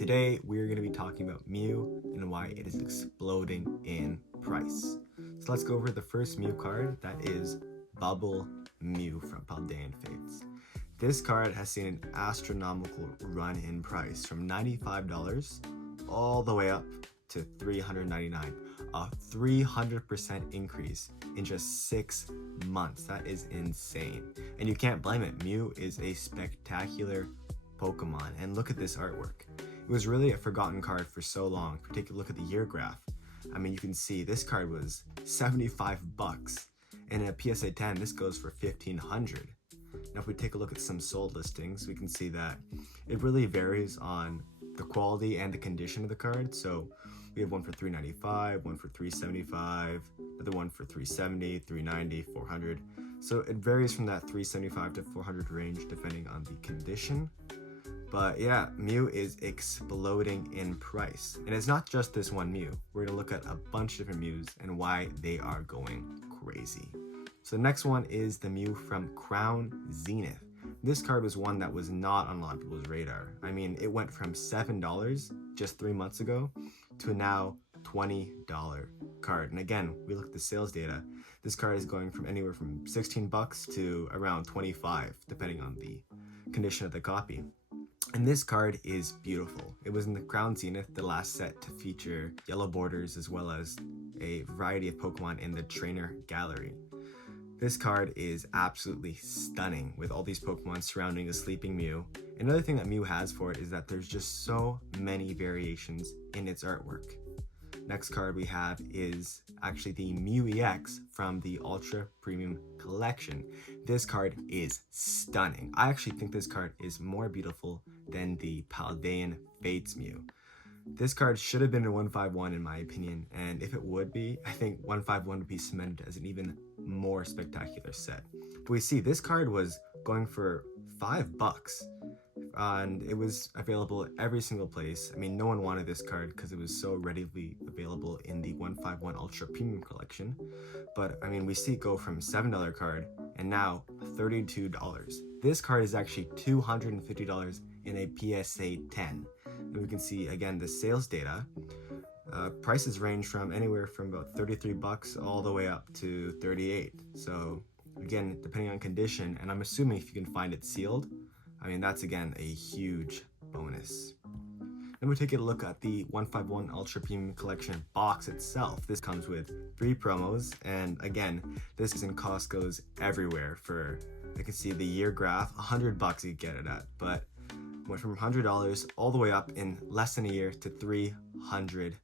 Today we're going to be talking about Mew and why it is exploding in price. So let's go over the first Mew card, that is Bubble Mew from Valentine Fates. This card has seen an astronomical run in price from $95 all the way up to $399, a 300% increase in just 6 months. That is insane. And you can't blame it. Mew is a spectacular Pokemon, and look at this artwork. It was really a forgotten card for so long. If we take a look at the year graph, I mean, you can see this card was 75 bucks, and at PSA 10 this goes for 1,500. Now if we take a look at some sold listings, we can see that it really varies on the quality and the condition of the card. So we have one for $395, one for $375, another one for $370, $390, $400. So it varies from that $375 to $400 range depending on the condition. But yeah, Mew is exploding in price. And it's not just this one Mew. We're gonna look at a bunch of different Mews and why they are going crazy. So the next one is the Mew from Crown Zenith. This card was one that was not on a lot of people's radar. I mean, it went from $7 just 3 months ago to now $20 card. And again, we look at the sales data. This card is going from anywhere from 16 bucks to around 25, depending on the condition of the copy. And this card is beautiful. It was in the Crown Zenith, the last set to feature yellow borders as well as a variety of Pokemon in the trainer gallery. This card is absolutely stunning with all these Pokemon surrounding the sleeping Mew. Another thing that Mew has for it is that there's just so many variations in its artwork. Next card we have is actually the Mew EX from the Ultra Premium Collection. This card is stunning. I actually think this card is more beautiful than the Valentine Fates Mew. This card should have been a 151 in my opinion, and if it would be, I think 151 would be cemented as an even more spectacular set. But we see this card was going for $5, and it was available at every single place. I mean, no one wanted this card because it was so readily available in the 151 Ultra Premium Collection. But I mean, we see it go from $7 card and now $32. This card is actually $250 in a PSA 10. And we can see again the sales data. Prices range from anywhere from about 33 bucks all the way up to 38. So again, depending on condition, and I'm assuming if you can find it sealed, I mean, that's again a huge bonus. Then we take a look at the 151 Ultra Premium Collection box itself. This comes with 3 promos, and again, this is in Costco's everywhere for, I can see the year graph, 100 bucks you get it at, but went from $100 all the way up in less than a year to $300.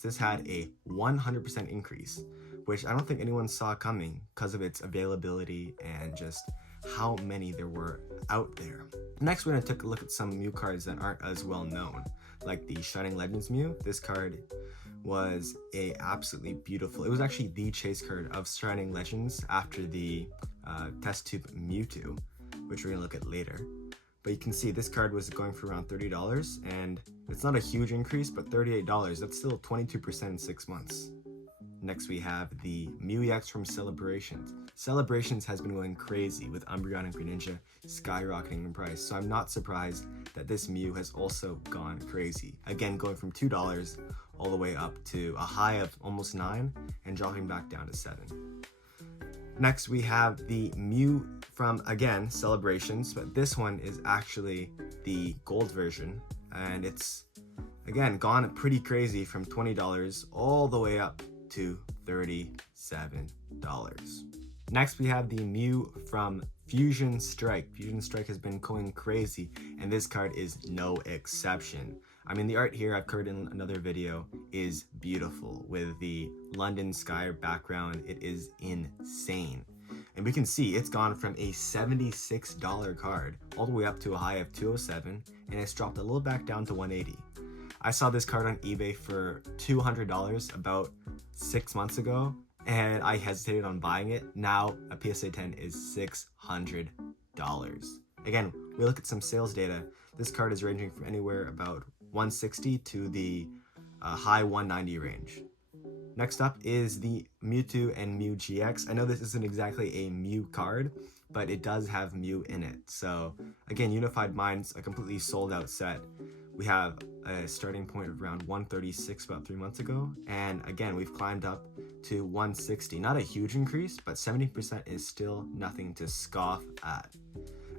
This had a 100% increase, which I don't think anyone saw coming because of its availability and just how many there were out there. Next, we're going to take a look at some Mew cards that aren't as well known, like the Shining Legends Mew. This card was absolutely beautiful. It was actually the chase card of Shining Legends after the test tube Mewtwo, which we're going to look at later. But you can see this card was going for around $30, and it's not a huge increase, but $38, that's still 22% in 6 months. Next we have the Mew EX from Celebrations. Celebrations has been going crazy with Umbreon and Greninja skyrocketing in price, so I'm not surprised that this Mew has also gone crazy. Again, going from $2 all the way up to a high of almost $9 and dropping back down to $7. Next we have the Mew from, again, Celebrations, but this one is actually the gold version, and it's, again, gone pretty crazy from $20 all the way up to $37. Next we have the Mew from Fusion Strike. Fusion Strike has been going crazy, and this card is no exception. I mean, the art here I've covered in another video is beautiful with the London sky background. It is insane. And we can see it's gone from a $76 card all the way up to a high of $207, and it's dropped a little back down to $180. I saw this card on eBay for $200 about 6 months ago, and I hesitated on buying it. Now a PSA 10 is $600. Again, we look at some sales data. This card is ranging from anywhere about $160 to the high $190 range. Next up is the Mewtwo and Mew GX. I know this isn't exactly a Mew card, but it does have Mew in it. So again, Unified Minds, a completely sold out set We have a starting point of around 136 about 3 months ago, and again we've climbed up to 160. Not a huge increase, but 70% is still nothing to scoff at.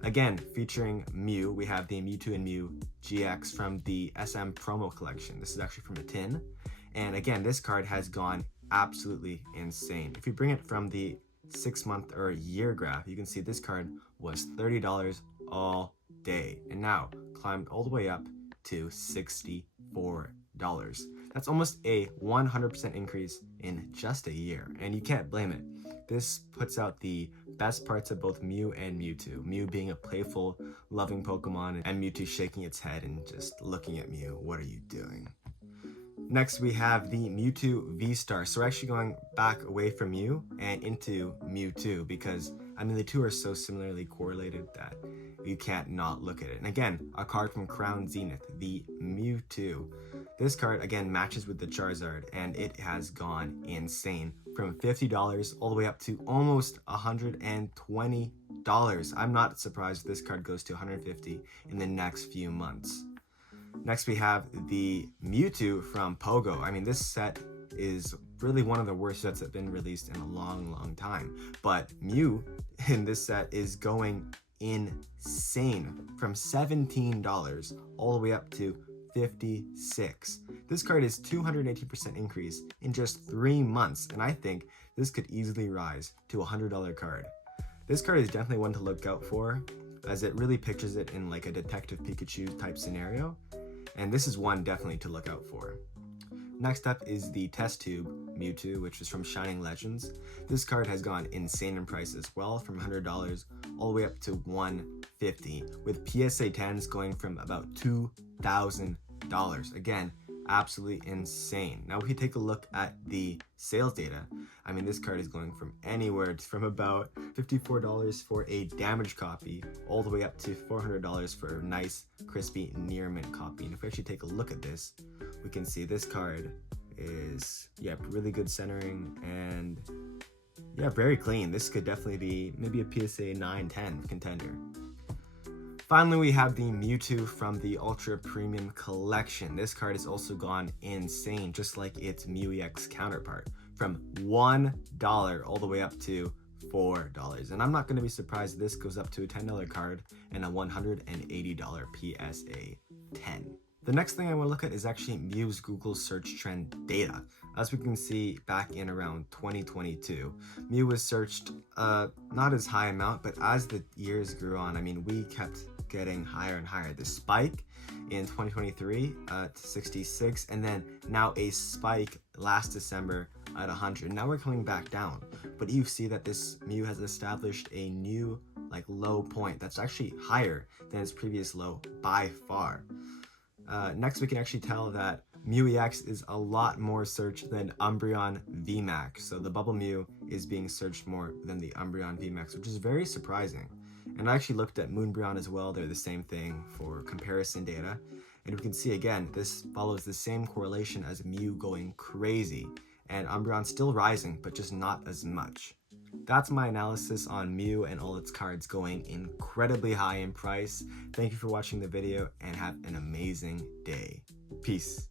Again, featuring Mew, we have the Mewtwo and Mew GX from the SM promo collection. This is actually from a tin, and again this card has gone absolutely insane. If you bring it from the 6-month or year graph, you can see this card was $30 all day, and now climbed all the way up to $64. That's almost a 100% increase in just a year, and you can't blame it. This puts out the best parts of both Mew and Mewtwo. Mew being a playful, loving Pokemon, and Mewtwo shaking its head and just looking at Mew, what are you doing? Next, we have the Mewtwo V-Star. So we're actually going back away from Mew and into Mewtwo because, I mean, the two are so similarly correlated that you can't not look at it. And again, a card from Crown Zenith, the Mewtwo. This card, again, matches with the Charizard, and it has gone insane. From $50 all the way up to almost $120. I'm not surprised if this card goes to $150 in the next few months. Next, we have the Mewtwo from Pogo. I mean, this set is really one of the worst sets that have been released in a long time. But Mew in this set is going insane. From $17 all the way up to $56. This card is 280% increase in just 3 months, and I think this could easily rise to a $100 card. This card is definitely one to look out for, as it really pictures it in like a Detective Pikachu type scenario, and this is one definitely to look out for. Next up is the Test Tube Mewtwo, which is from Shining Legends. This card has gone insane in price as well, from $100 all the way up to $150, with PSA 10s going from about $2,000. Again, absolutely insane. Now if we take a look at the sales data, I mean, this card is going from anywhere from about $54 for a damaged copy all the way up to $400 for a nice crispy near mint copy. And if we actually take a look at this, we can see this card is really good centering and very clean. This could definitely be maybe a PSA 9-10 contender. Finally, we have the Mewtwo from the Ultra Premium Collection. This card has also gone insane, just like its Mew EX counterpart, from $1 all the way up to $4. And I'm not going to be surprised if this goes up to a $10 card and a $180 PSA 10. The next thing I want to look at is actually Mew's Google search trend data. As we can see, back in around 2022, Mew was searched not as high amount, but as the years grew on, I mean, we kept getting higher and higher. The spike in 2023 at 66, and then now a spike last December at 100. Now we're coming back down, but you see that this Mew has established a new low point that's actually higher than its previous low by far. Next, we can actually tell that Mew EX is a lot more searched than Umbreon VMAX. So the Bubble Mew is being searched more than the Umbreon VMAX, which is very surprising. And I actually looked at Moonbreon as well. They're the same thing for comparison data. And we can see again, this follows the same correlation as Mew going crazy. And Umbreon still rising, but just not as much. That's my analysis on Mew and all its cards going incredibly high in price. Thank you for watching the video and have an amazing day. Peace.